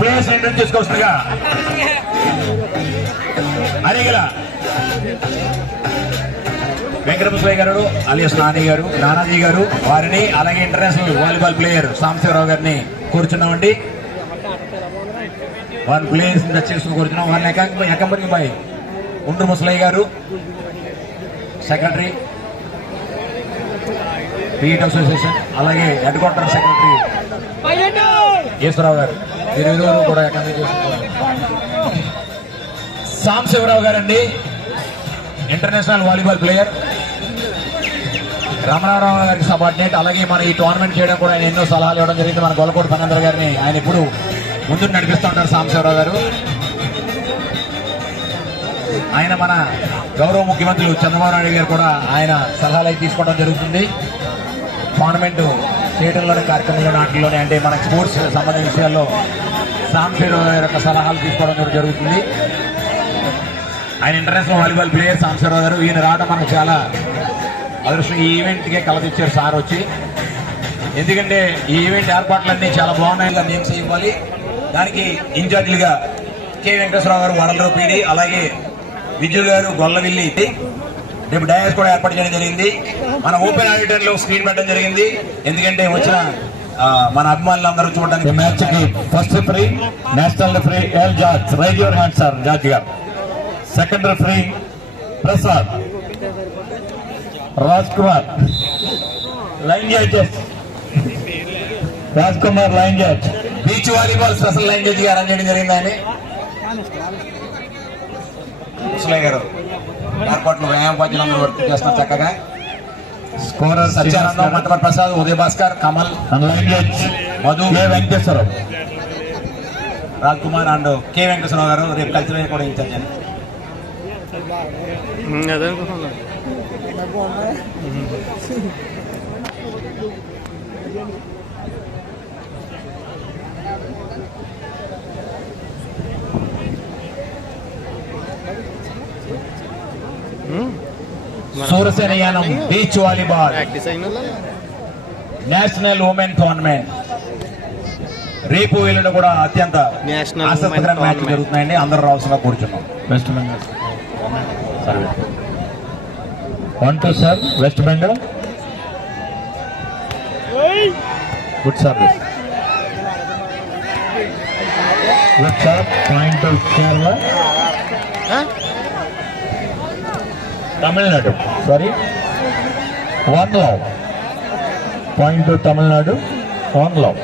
Players introduce చేసుకోవచ్చుగా అడిగల వెంకటముసలయ్య గారు alias Nanaji గారు వారిని అలాగే ఇంటర్నేషనల్ వాలీబాల్ ప్లేయర్ సాంబశివరావు గారిని కూర్చున్నామండి. వారి ప్లేయర్స్ చేసుకుని కూర్చున్నాం. వారిని ఎకంబరి బాయ్ ఉండ్రు ముసలయ్య గారు సెక్రటరీ పీఈటీ అసోసియేషన్, అలాగే హెడ్ క్వార్టర్ సెక్రటరీ ఈశ్వరరావు గారు, వీరిరువురు కూడా ఎకంబరి చేసుకున్నారు. సాంబశివరావు గారండి ఇంటర్నేషనల్ వాలీబాల్ ప్లేయర్, రమణారావు గారికి సబార్డినేట్. అలాగే మన ఈ టోర్నమెంట్ చేయడం కూడా ఆయన ఎన్నో సలహాలు ఇవ్వడం జరిగింది. మన గొల్లకోట పనేంద్ర గారిని ఆయన ఎప్పుడు ముందు నడిపిస్తూ ఉంటారు సాంబశివరావు గారు. ఆయన మన గౌరవ ముఖ్యమంత్రులు చంద్రబాబు నాయుడు గారు కూడా ఆయన సలహాలు తీసుకోవడం జరుగుతుంది. టోర్నమెంట్ చేయడంలోని కార్యక్రమంలో నాటిలోనే అంటే మన స్పోర్ట్స్ సంబంధించిన విషయాల్లో సాంబశివరావు గారి యొక్క సలహాలు తీసుకోవడం జరుగుతుంది. ఆయన ఇంటర్నేషనల్ వాలీబాల్ ప్లేయర్ సాంబశివరావు గారు. ఈయన రావడం మనకు చాలా అదృష్టం. ఈ ఈవెంట్కే కలదిచ్చారు సార్ వచ్చి. ఎందుకంటే ఈ ఈవెంట్ ఏర్పాట్లన్నీ చాలా బాగున్నాయి. నేమ్స్ ఇవ్వాలి. దానికి ఇన్ఛార్జీలుగా కె వెంకటేశ్వరరావు గారు వడలరు పీడి, అలాగే విజయ్ గారు గొల్లవిల్లి. రేపు డయాస్ కూడా ఏర్పాటు చేయడం జరిగింది. మన ఓపెన్ ఆడిటర్ లో స్క్రీన్ పెట్టడం జరిగింది. ఎందుకంటే వచ్చిన మన అభిమానులందరూ చూడడానికి. మ్యాచ్ కి first referee national referee L George, raise your hand sir George garu. Second referee Prasad Raj Kumar, line judges Raj Kumar line judge. Beach volleyball special line judge garu చేయడం జరిగింది. ఆయన ముసలయ్య గారు ఏర్పాట్లు వ్యాయామోపాధ్యాయులందరూ వర్క్ చేస్తున్నారు చక్కగా. స్కోరర్ సత్యానందం, మతవర్ Prasad, Udaya Bhaskar, Kamal, line judge Madhu, K Venkateswararao, Raj Kumar and K Venkateswararao garu. రేపు కల్చరల్ కూడా ఇన్ఛార్జ్ అని. Surasaniyanam beach volleyball national women tournament రేపు ఎల్లుండి కూడా అత్యంత ఆసక్తికరమైన మ్యాచ్ జరుగుతున్నాయండి. అందరూ రావాల్సిందిగా కూర్చున్నాం. West Bengal survey 1-2 sir. West Bengal good service. Good sir. Point to Kerala, Tamil Nadu. Sorry 1 love. Point to Tamil Nadu, 1 love.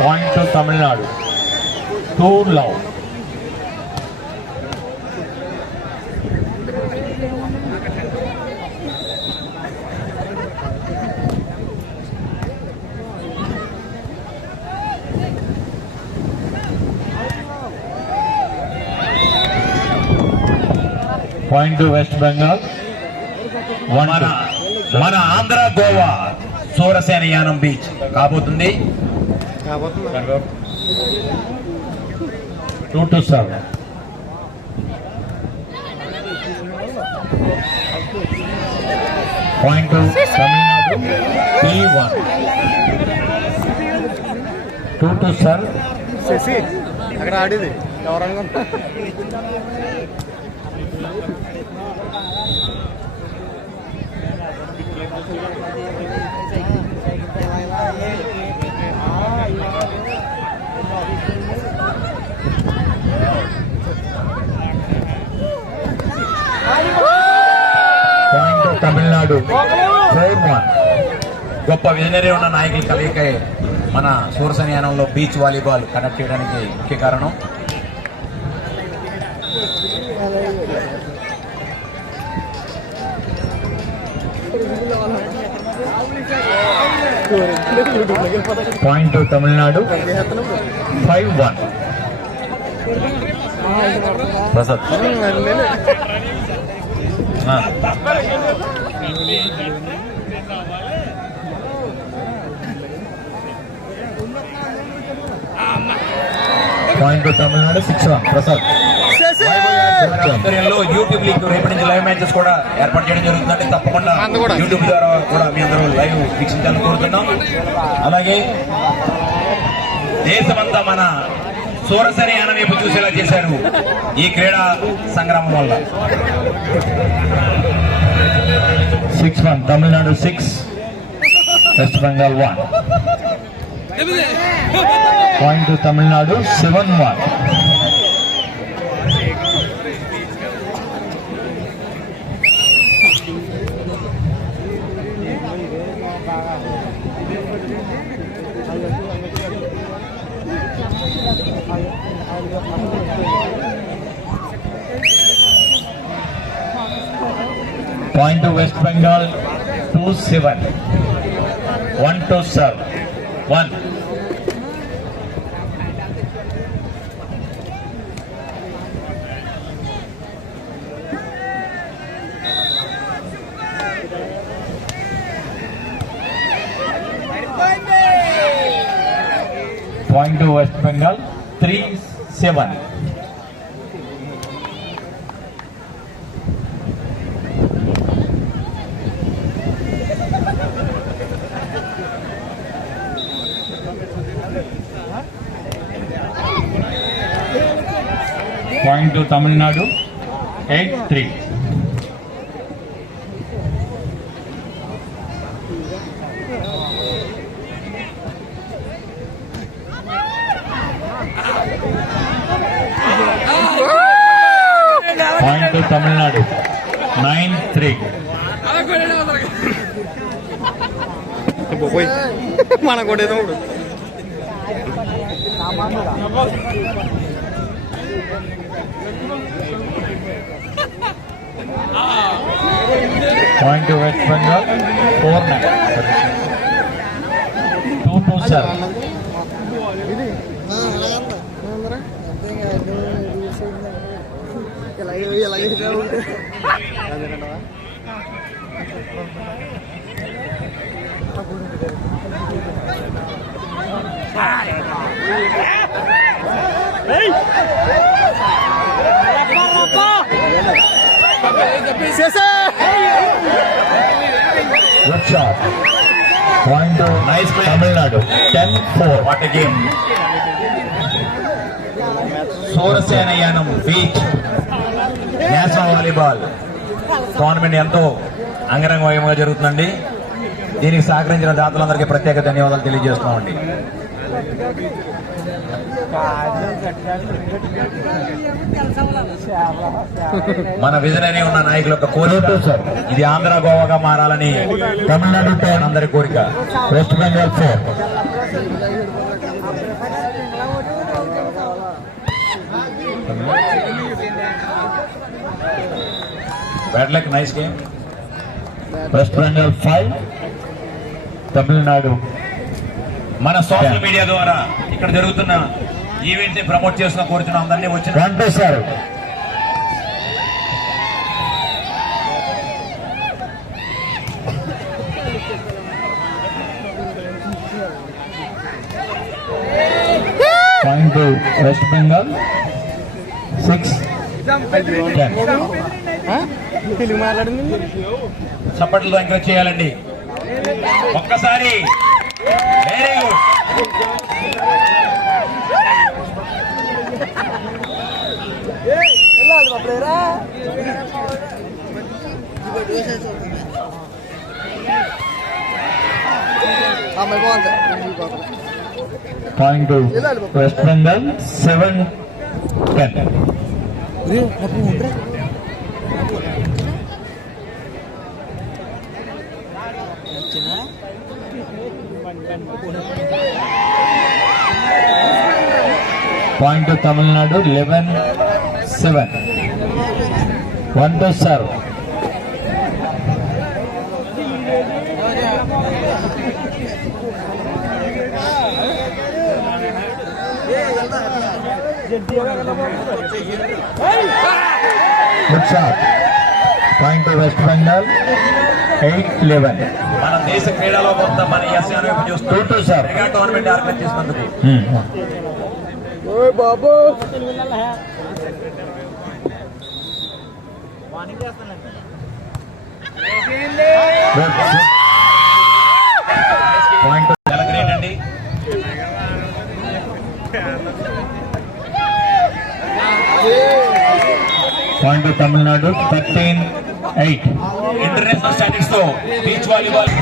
Point to Tamil Nadu, 2 love. Point to west Bengal. మన ఆంధ్ర గోవా సూరసేనయానం బీచ్ కాబోతుంది. 2-7. Point to Tamil Nadu, P1. 2-7. అక్కడ ఆడేది ఎవరనుకుంటా. పాయింట్ తమిళనాడు, 4-1. గొప్ప విజనరీ ఉన్న నాయకుల కలయిక మన సూరసేనయానంలో బీచ్ వాలీబాల్ కండక్ట్ చేయడానికి ముఖ్య కారణం. పాయింట్ తమిళనాడు, 5-1. ప్రసాద్ పాయింట్ తమిళనాడు, 6-1. ప్రసాద్ ఆధ్వర్యంలో యూట్యూబ్ లింక్ రేపటి నుంచి లైవ్ మ్యాచెస్ కూడా ఏర్పాటు చేయడం జరుగుతుందంటే తప్పకుండా యూట్యూబ్ ద్వారా కూడా మీ అందరూ లైవ్ వీక్షించాలని కోరుతున్నాం. అలాగే దేశమంతా మన సూరసరి యాన వైపు చూసేలా చేశారు ఈ క్రీడా సంగ్రామం వల్ల. 6-1 Tamil Nadu 6 west Bengal 1. Point Tamil Nadu 7-1. Point to West Bengal 2-7. 1 to serve. 1. Point to West Bengal 3-7. Point to Tamil Nadu 8-3. Point to Tamil Nadu 9-3. పోయి మన కొట్టేదో Point to West Bengal 4-9. 2 to serve. Good shot. Point to Nice play. Tamil Nadu 10-4. What a game. సూరసేన Yanam beach national volleyball tournament ఎంతో అంగరంగ వైభవంగా జరుగుతుందండి. దీనికి సహకరించిన దాతలందరికీ ప్రత్యేక ధన్యవాదాలు తెలియజేస్తున్నామండి. మన విజనరీ ఉన్న నాయకుల యొక్క కోరిక ఇది ఆంధ్ర గోవాగా మారాలని తమిళనాడు 10, అందరి కోరిక. West Bengal 4. Bad luck, nice game. West Bengal 5, Tamil Nadu. మన సోషల్ మీడియా ద్వారా ఇక్కడ జరుగుతున్న ఈవెంట్ ని ప్రమోట్ చేస్తున్న కోరుతున్న అందరినీ వచ్చిన 1 to serve. Point to West Bengal 6-10. Telugu మాట్లాడింది చప్పట్లతో ఎంకరేజ్ చేయాలండి. ఒక్కసారి very good. Point to West Bengal 7-10. Point to Tamil Nadu 11-7. 1 to serve. Good shot. Point to West Bengal 8-11. మన దేశ క్రీడలో మొత్తం మన ఎస్ఎన్ వైపు చూస్తూ 2 to serve. Mega tournament organise చేసినందుకు బాబు పాయింట్ చాలా గ్రేట్ అండి. పాయింట్ తమిళనాడు 13-8. ఇంటర్నేషనల్ స్టాండర్డ్స్ తో beach volleyball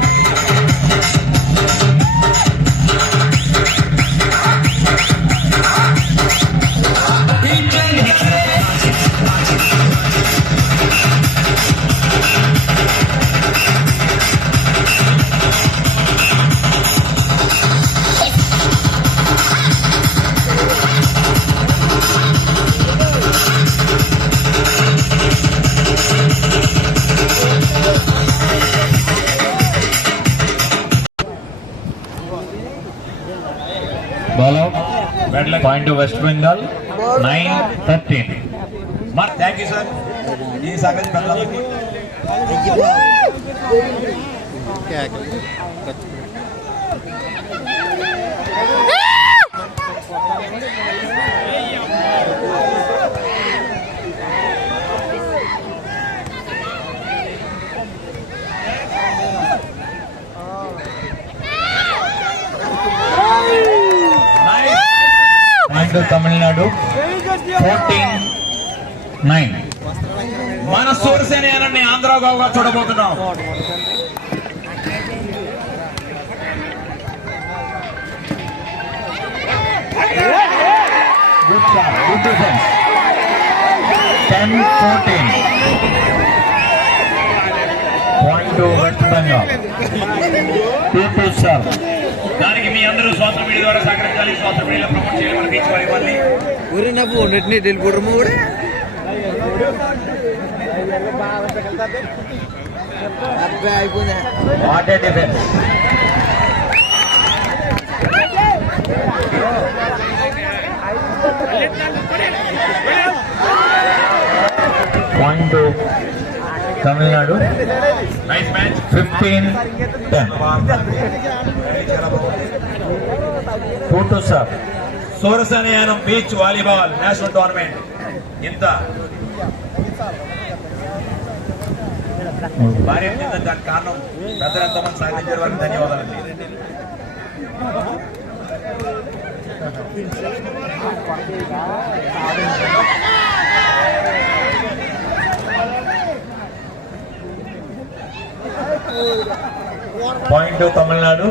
ball out. Point west Bengal 9-13. Thank you sir. ఈ సగతి పిల్లలకి పాయింట్ తమిళనాడు 14-9. మన సూర్యసేన ఆంధ్రగావుగా చూడబోతున్నాం. Good shot, good defence. 10-14. Point west Bengal 2-2 serve. దానికి మీ అందరూ సోషల్ మీడియా ద్వారా సహకరించాలి. సోషల్ మీడియాలో ప్రమోట్ చేయాలి మన బీచ్ వాలీబాల్ని. ఊరి నా ఫోన్ వెళ్ళిపోవడము కూడా అబ్బాయి అయిపోయిందా. What a defense. Point to Tamil Nadu. Nice match. 15-10. 2-2 serve. Surasaniyanam beach volleyball national tournament ఇంత భారీ అయిందంటే దానికి కారణం పెద్దలు ఎంతమంది సాధించారు వారికి ధన్యవాదాలండి. Point to Tamil Nadu.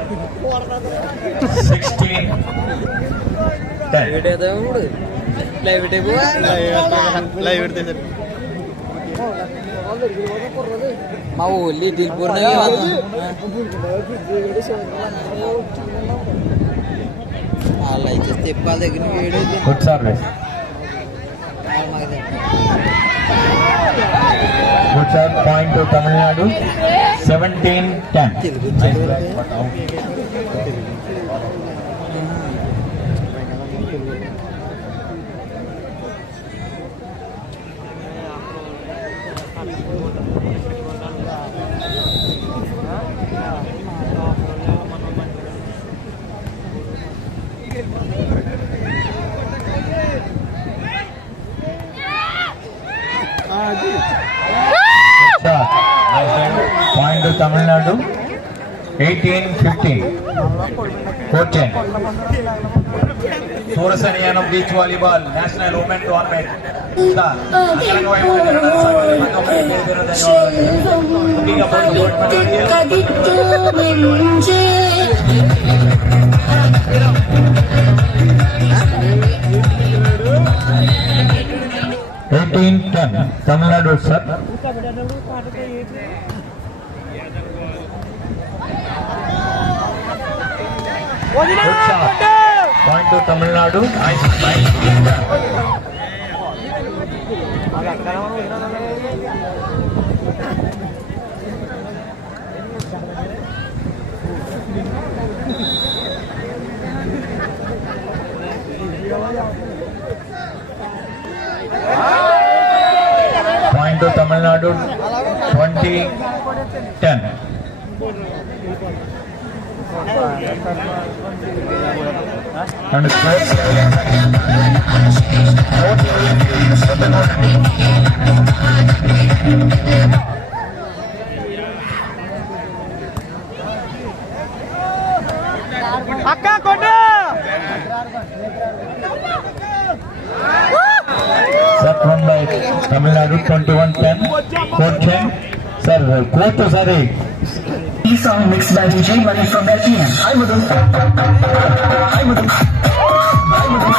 16-10. Live మా ఊళ్ళి దిల్పూర్ వాళ్ళు అయితే తెప్పాల దగ్గర వేడి Good service. Good serve. Point to Tamil Nadu. 17-10. Shot. Point to Tamil Nadu. 18-15. 14. Surasaniyanam beach volleyball national women tournament ఇంత అంగరంగ వైభవంగా జరగడానికి సహకరించిన అందరికీ పేరు ధన్యవాదాలు. ముఖ్యంగా Tamil Nadu, sir. Good shot. Point to Tamil Nadu. nice, nice. Point to Tamil Nadu. 20-10. And set run by Tamil Nadu 21-10. Coaching, sir, coach sorry. Song mixed by DJ Mani from LPM. Hi Madhu. Hi Madhu. Hi Madhu.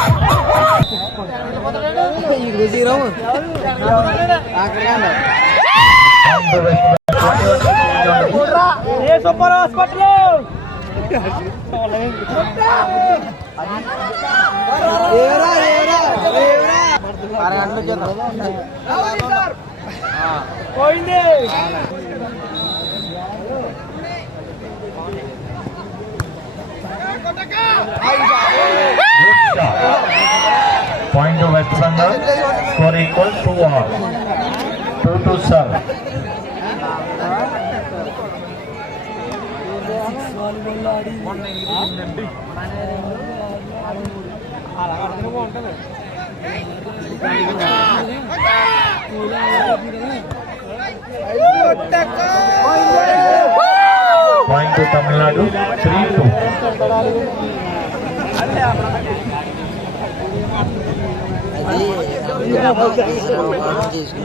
Good shot. Point to West Bengal. Score equal 2-all. 2-7. Point to Tamil Nadu 3-2.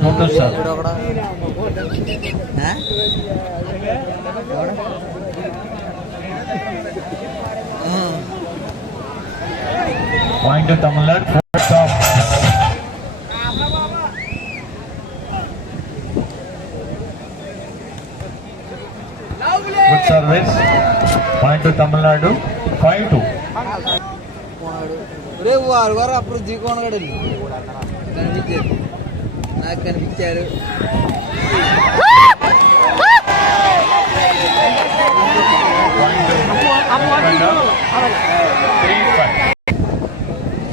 Not to serve. Point to Tamil Nadu 4-off. Good service. Point to Tamil Nadu 5-2. రే వారు వారు అప్పుడు దిగుకోనగాడు కనిపించారు నాకు కనిపించారు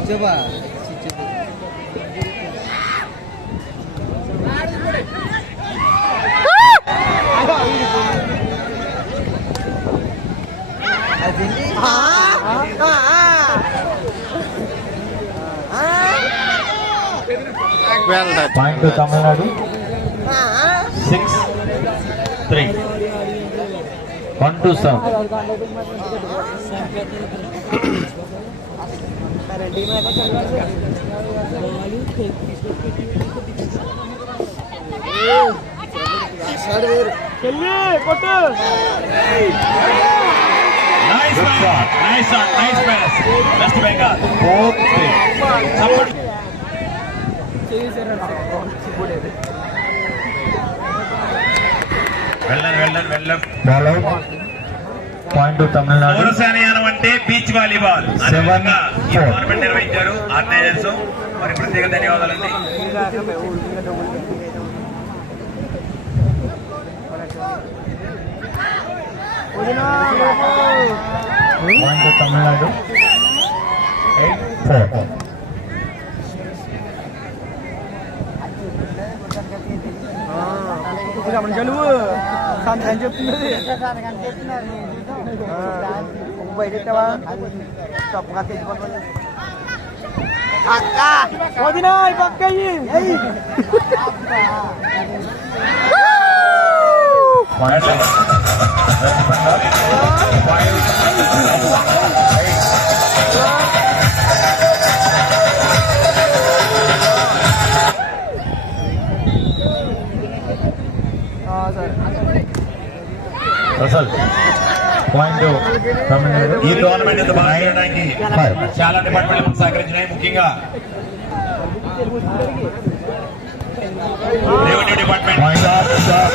చెప్పా Point to Tamil Nadu 6-3. 1-7. Nice shot, nice pass. West Bengal. 4-3. వెళ్ళం Ball out. Point to Tamil Nadu. పౌరసానయానం అంటే beach volleyball ఈ 7-4. టోర్నమెంట్ నిర్వహించారు ఆర్గనైజర్స్. మరి ప్రత్యేక ధన్యవాదాలండి. Point to Tamil Nadu 8-4. జలుబు అని చెప్తున్నది బయటెట్టావా తప్పుగా తెచ్చిపోతుంది అక్క వదినా పక్క Point to West Bengal 5. Russell. Point to Tamil Nadu. ఈ టోర్నమెంట్ ఇంత బాగా చేయడానికి చాలా డిపార్ట్మెంట్లు సహకరించినాయి. ముఖ్యంగా revenue department, Point off shot.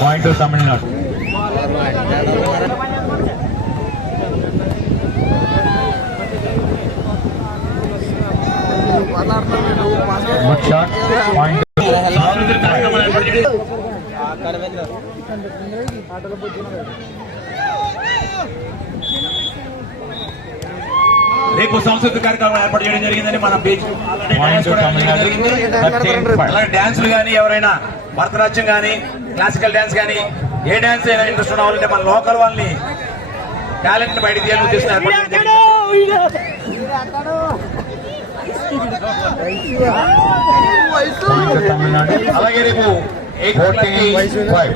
Point to Tamil Nadu. Good shot. Point to సాంస్కృతిక కార్యక్రమాలు ఏర్పాటు చేయడం. రేపు సాంస్కృతిక కార్యక్రమం ఏర్పాటు చేయడం జరిగిందని మన beach Point to Tamil Nadu. 13-5. అలాగే డాన్సులు కానీ ఎవరైనా భరతనాట్యం కానీ క్లాసికల్ డాన్స్ కానీ ఏ డాన్స్ అయినా ఇంట్రెస్ట్ ఉన్న వాళ్ళంటే మన లోకల్ వాళ్ళని టాలెంట్ ని బయటకు తీయాలని ఉద్దేశం ఏర్పాటు చేయడం జరిగింది. Point to Tamil Nadu. అలాగే రేపు 14-5.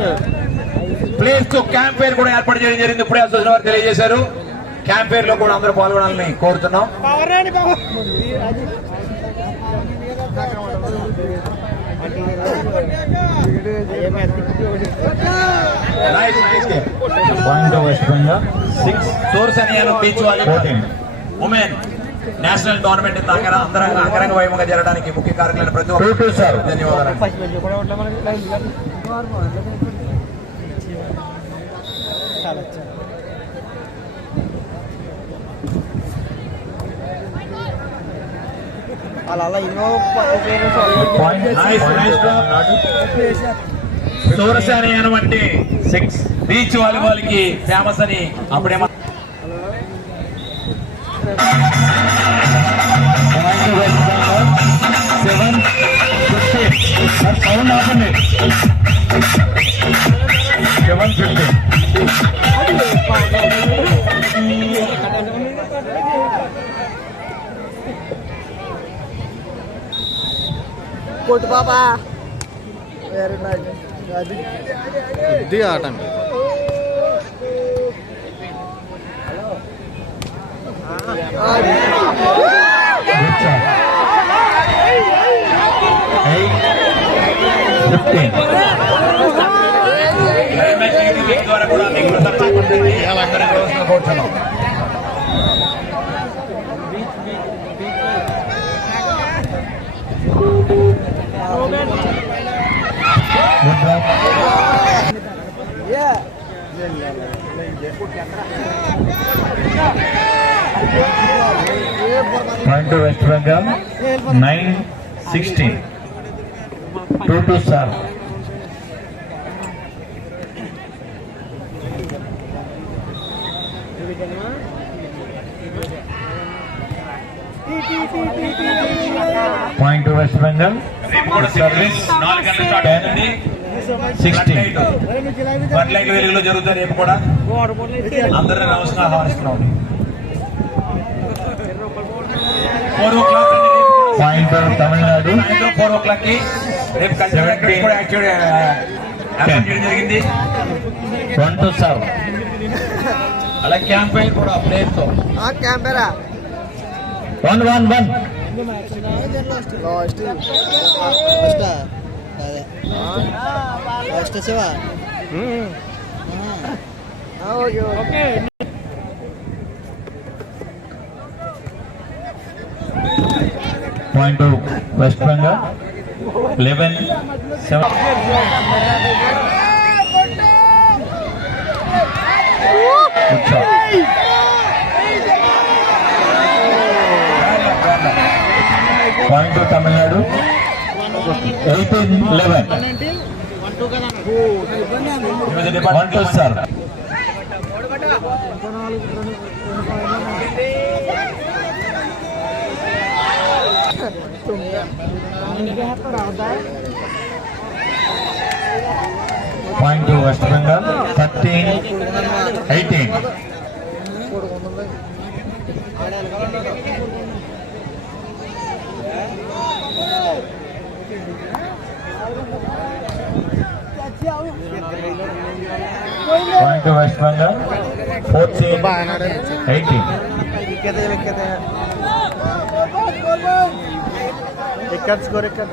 ప్లేస్ తో క్యాంప్ ఫైర్ కూడా ఏర్పాటు చేయడం జరిగింది. ఇప్పుడే అసలు వారు తెలియజేశారు. క్యాంప్ ఫైర్ లో కూడా అందరూ పాల్గొనాలని కోరుతున్నాం. Nice game. Point to West Bengal. 6. సోర్స్ అనియాలు beach volleyball 14. Women national tournament అంగరంగ వైభవంగా జరగడానికి ముఖ్య కారకులైన ప్రతి 2-2 sir. ధన్యవాదాలు. అలా ఎన్నో Point. Nice, nice Tamil Nadu. సోరస్ అనియానం అంటే 6. బీచ్ వాలీబాల్ కి ఫేమస్ అని అప్పుడేమో Point to West Bengal. 7-15. That sound ఆపండి. 7-15. కొట్టు బాబా వెరీ నైస్ అది ఇది ఆట Good shot. 8-15. ద్వారా కూడా మీకు ప్రదర్శించబడుతుంది. కోరుతున్నాం. Good drop. Point to West Bengal. 9-16. 2-2 sir. Point to West Bengal. రేపు కూడా Service. 4 గంటలకు స్టార్ట్ అవుతుంది. 16. ఫ్లడ్ లైట్ వెలుగులో జరుగుతుంది. రేపు కూడా అందరినీ నమస్కారం ఆహ్వానిస్తున్నాం. 4 o'clock అండి. Point to Tamil Nadu. సాయంత్రం 4 o'clock కి రేపు కల్చరల్ యాక్టివిటీస్ కూడా ఏర్పాటు చేయడం జరిగింది. 1-2 sir. అలా క్యాంప్ ఫైర్ కూడా ప్లేస్ తో కెమెరా 1-1-1. లాస్ట్ అదే లాస్ట్ వచ్చేవా okay Point to West Bengal. 11-7. Good shot. Point to Tamil Nadu. 18-11. 1-2 sir. Point to West Bengal. 13-18. Point to West Bengal. 14-18. ఎక్కడ స్కోర్ ఎక్కడ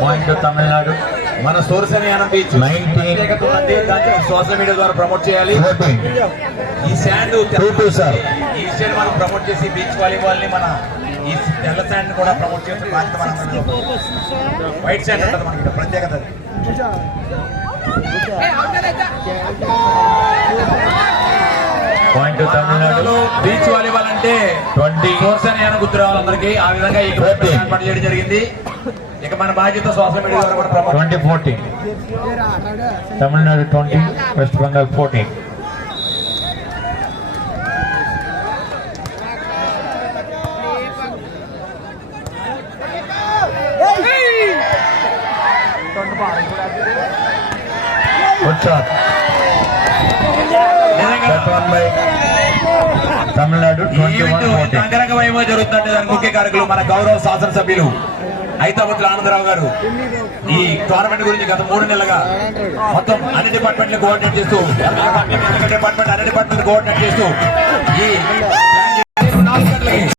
Point to Tamil Nadu. మన source అనియానం beach 19 దాన్ని social media ద్వారా promote చేయాలి. 14. ఈ sand 2-2 sir. ఈ sand మనం promote చేసి బీచ్ వాలీబాల్ ని మన ఈ తెల్ల శాండ్ కూడా ప్రమోట్ చేసే బాధ్యత మన వైట్ శాండ్ ఉంటుంది మనకి ఇక్కడ ప్రత్యేకత అది. Point to Tamil Nadu. Beach volleyball అంటే 20. సోర్స్ అనియానం గుర్తు రావాలి అందరికీ. ఆ విధంగా ఈ ఏర్పాటు చేయడం జరిగింది. మన బాధ్యత సోషల్ మీడియా ద్వారా కూడా promote 2014. Tamil Nadu 20, West Bengal 14. Good shot. That one by Tamil Nadu ఈ ఈవెంట్ 21-14. అంగరంగ వైభవం జరుగుతుందంటే దానికి ముఖ్య కారకులు మన గౌరవ శాసనసభ్యులు ఐతాబుద్దుల ఆనందరావు గారు. ఈ టోర్నమెంట్ గురించి గత 3 నెలలుగా మొత్తం అన్ని డిపార్ట్మెంట్లు కోఆర్డినేట్ చేస్తూ డిపార్ట్మెంట్ అన్ని డిపార్ట్మెంట్ కోఆర్డినేట్ చేస్తూ ఈ